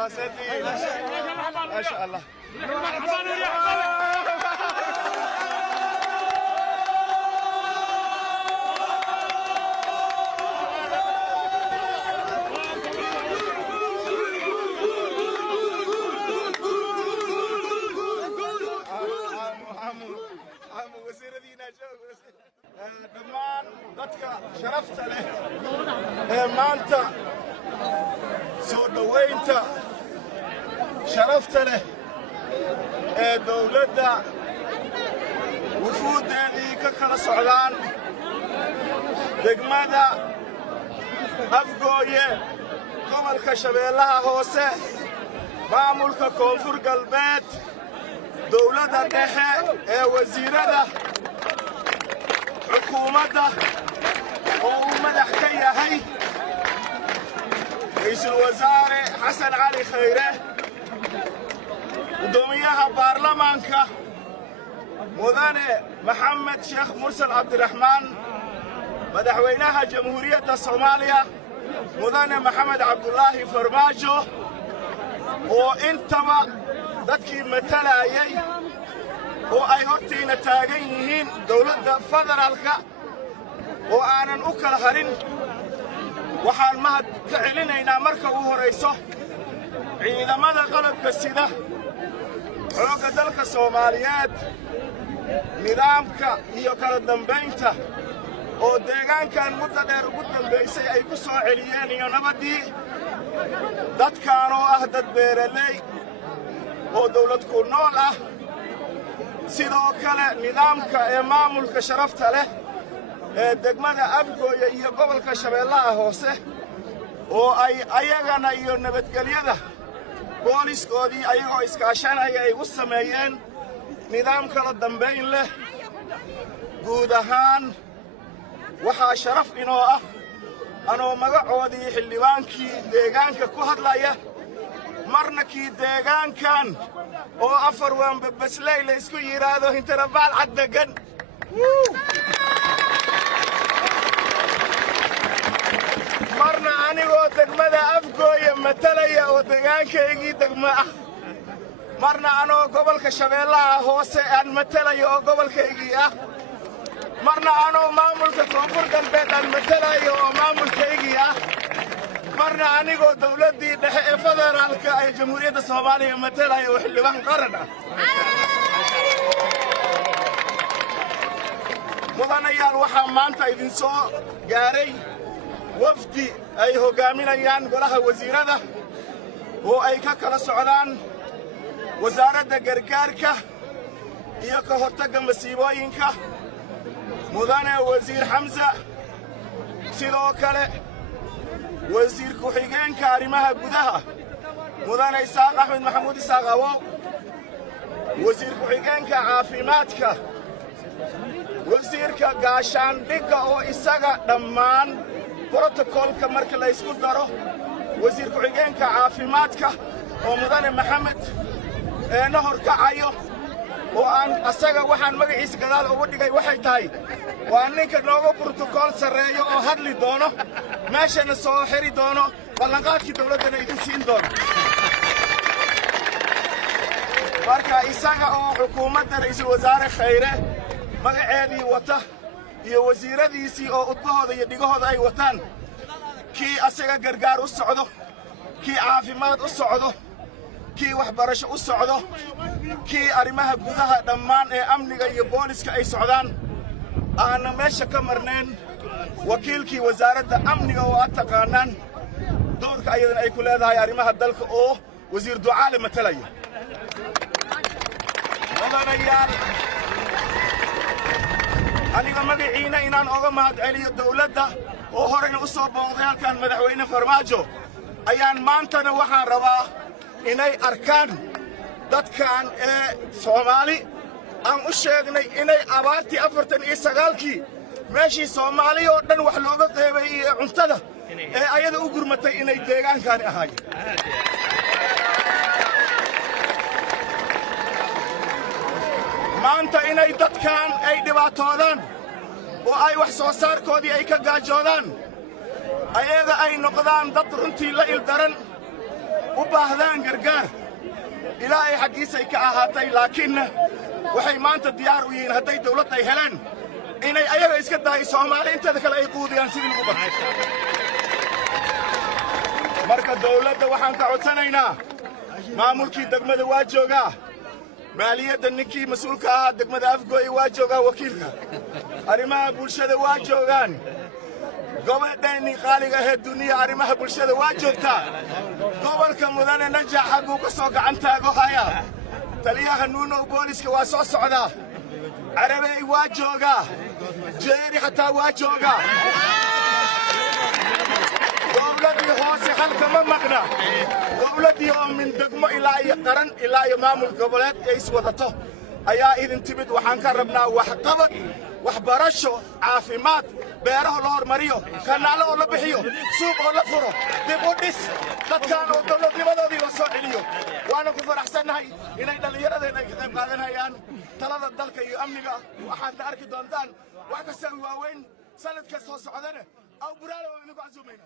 الله سيدي ما شاء الله dhammaan dadka sharafta leh ee maanta soo dhoweynta sharafta leh ee dawladda wufuuddeedii ka kala socdaan degmada Afgooye gobolka Shabeellaha Hoose maamulka Koonfur Galbeed dawladda dhexe ee wasiirada xukuumadda oo uu madax ka yahay ra'iisul wasaare xasan cali khayre gudoomiyaha baarlamaanka mudane maxamed sheekh mursal cabdiraxmaan madaxweynaha jamhuuriyadda Soomaaliya mudane maxamed cabdullaahi farmaajo oo intaba dadkii matalayay oo ay hortiina taagan yihiin dawladda federaalka oo aanan u kala harin waxaan mahad ka celinaynaa marka ugu horeyso ciidamada qalabka sida xoogga dalka Soomaaliyeed nidaamka iyo kala dambeynta oo deegaankan muddo dheer ugu dambeysay ay ku soo celiyeen iyo nabadii dadkaan oo ah dad beeraley oo dawlad ku nool ah sidoo kale nidaamka ee maamulka sharafta leh ee degmada Afgooye iyo gobolka Shabeellaha Hoose oo ay ayagana iyo nabadgelyada booliskoodii ayagoo iskaashanaya ay u sameeyeen nidaam kala dambeyn leh guud ahaan waxaa sharaf inoo ah anoo magacoodii xildhibaankii deegaanka ku hadlaya marna kii deegaankan oo afar waan babasley la isku yiraahdo intarabaal cad degan marna anigoo degmada Afgooye matalaya oo deegaankaygii degma ah marna anoo gobolka Shabeellaha Hoose aan matalayo oo gobolkaygii ah marna anoo maamulka Koonfur Galbeed aan matalayo oo maamulkaygii ah marna anigoo dawladdii dhexe ee federaalka ee jamhuuriyadda Soomaaliya matalayo oo xildhibaan qaran ah mudanayaal waxaa maanta idin soo gaaray wafdi ay hogaaminayaan golaha wasiirada oo ay ka kala socdaan wasaaradda gargaarka iyo ka hortagga masiibooyinka mudane wasiir Xamza sidoo kale wasiir ku-xigeenka arrimaha gudaha mudane Isaaq Axmed Maxamuud Isaaq Awow wasiir ku-xigeenka caafimaadka wasiirka gaashaandhigga oo isaga dhammaan بروتوكولka marka la isku daro wasiir ku-xigeenka caafimaadka oo mudane maxamed nahor kacayo oo aan asaga waxaan magaciisa gadaal ugu dhigay waxay tahay waa ninka nooga borotokool sareeyo oo hadli doono meeshana soo xiri doono ballanqaadkii dawladana idin siin doono marka isaga oo xukuumadda ra'iisul wasaare khayre magaceedii wata iyo wasiiradiisii oo udbahooda iyo dhigahooda ay wataan kii asaga gargaar u socdo kii caafimaad u socdo kii waxbarasho u socdo kii arrimaha gudaha dhammaan ee amniga iyo booliska ay socdaan aan meesha ka marneen wakiilkii wasaaradda amniga oo aad taqaanaan doorka ayadana ay ku leedahay arrimaha dalka oo wasiir ducaale matalaya mudanayaal aniga magaciina inaan oga mahad celiyo dawladda oo horeyna u soo booqday halkan madaxweyne farmaajo ayaan maantana waxaan rabaa inay arkaan dadkan ee Soomaali aan u sheegnay inay abaartii 49kii meeshii Soomaali oo dhan wax looga qeybay cuntada ee ayada u gurmatay inay deegaankan ahaayeen maanta inay dadkan ay dhibaatoodaan oo ay wax soo saarkoodii ay ka gaajoodaan ayaga ay noqdaan dad runtii la ildaran u baahdaan gargaar ilaahay xaggiisay ka ahaatay laakiinna waxay maanta diyaar u yihiin hadday dawladda ay helaan inay ayaga iska dahay Soomaali inteeda kale ay quudiyaan sidii lagu bartay marka dawladda waxaan ka codsanaynaa maamulkii degmada waa joogaa maaliyadda ninkii mas'uulka ahaa degmada Afgooy waa joogaa wakiilka arrimaha bulshada waa joogaan gobadheennii qaaliga ahayd duniya arrimaha bulshada waa joogtaa gobolka mudane najax hadduu ka soo gacan taago haya taliyaha nuunow booliska waa soo socdaa carabey waa joogaa jeeri xataa waa joogaa dowladdii hoose halka ma maqna dowladdii oo min degmo ilaa iyo qaran ilaa iyo maamul goboleed ay iswadato ayaa idin timid waxaan ka rabnaa waxqabad waxbarasho caafimaad beeraha loo hormariyo kanaalo oo la bixiyo suuq oo la furo dib u dhis dadkaan oo dowladnimadoodii la soo celiyo waana ku faraxsannahay inay dhallinyaradeen ay ka qayb qaadanayaan talada dalka iyo amniga waxaadna arki doontaan wax kasta waaweyn sanad kastoo socdana aw buraale oo idinku casuumayna